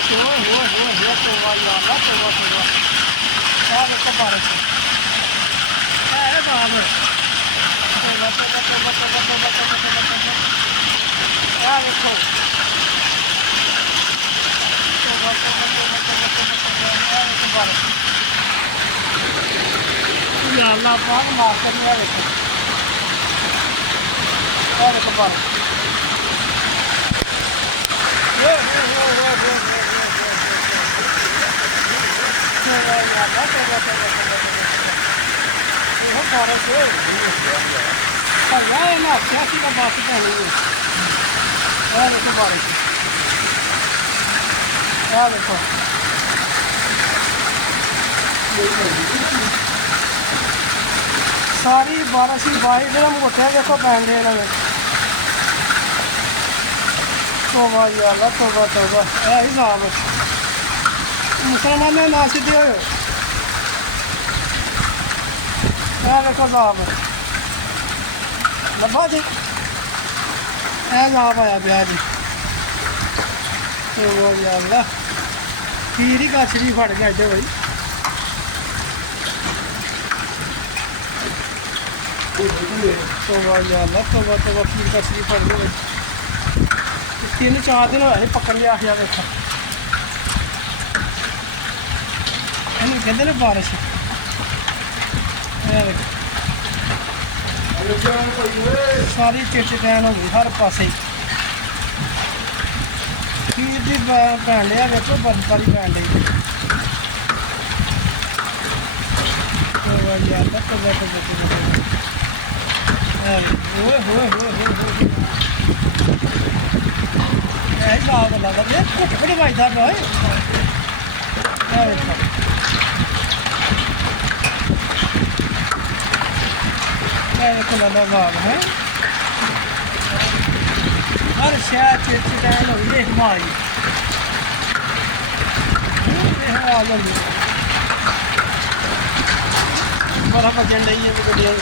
بارش ہوئے توبہ یا اللہ توبہ توبہ کیا دیکھو بارش کیا ہے صاحب توبہ توبہ توبہ توبہ توبہ توبہ توبہ توبہ کیا دیکھو توبہ توبہ توبہ توبہ توبہ کیا دیکھو بارش یا اللہ پاک معاف کر دیا دیکھو کیا دیکھو بارش ساری بارش ہی بائی موٹے دیکھو پہن دے لگے توبہ یا اللہ توبہ توبہ اے حساب مسلمان نہ سیدھے ہوئے اے دیکھو صاحب لبا جی اے صاحب آیا پیا جی توبہ یا اللہ پیر ہی کچھ نہیں پھڑ گیا ایڈے بھائی توبہ یا اللہ توبہ توبہ پیر کچھ نہیں پھڑ گیا 3-4 دن ہوئے پکڑ لیا آخیا دیکھا کہتے بارش ساری چٹین ہو گئی ہر پاس پیر کی پہن لیا دیکھو برف والی پہن لی حساب اللہ کا گھٹ گھٹ بجتا پہ کلا باغ ہے ہر شہر چٹین ہوئی دیکھ ماری حال ہوئی بڑا بجن ڈی ہے گڈیاں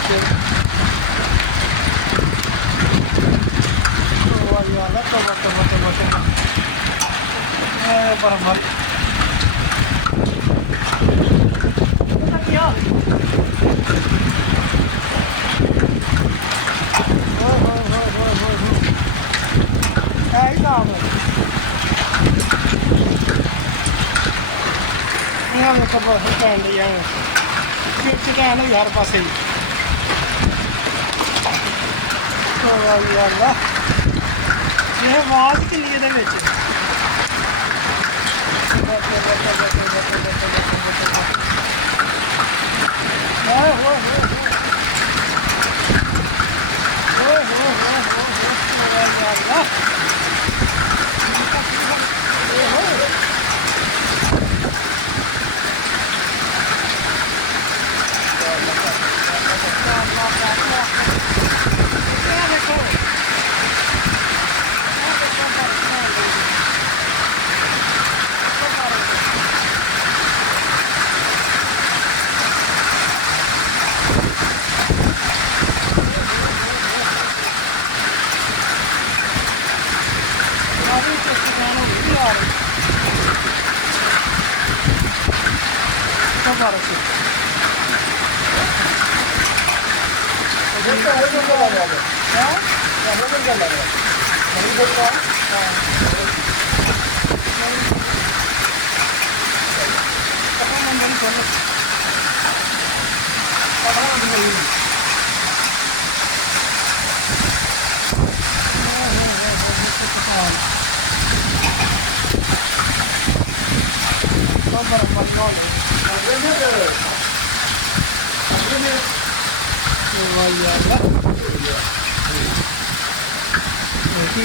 توبہ توبہ توبہ توبہ برف باری کیا پہن لی چٹین ہوئی ہر پاس یہ آواز کلی یہ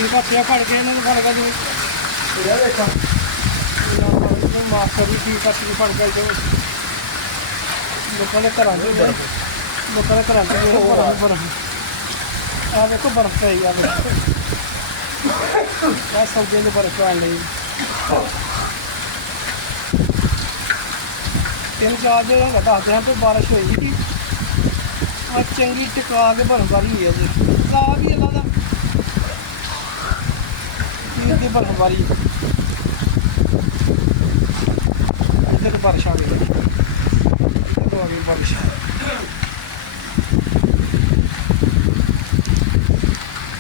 پڑ کے فڑ گیا دیکھا ماسٹر بھی ٹھیک کٹ کے فڑ گئے لوگوں نے گھر لوگوں کے گھر برف آ دیکھو برف پی سبزیاں کی برف پہن لی 3-4 دن دستے ہیں تو بارش ہوئی تھی چنگی ٹکا کے برف باری ہوئی ہے جی صاف ہی اللہ کا برف باری बारिश आ गई, तो आ गई बारिश।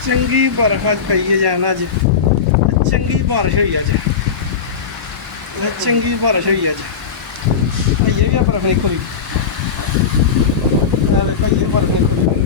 चंगी बरख अज पई है जाना, अज चंगी बारिश हुई अज, चंगी बारिश हुई अज। भइये भी बर्फ नहीं खुली, भइये बर्फ नहीं खुली।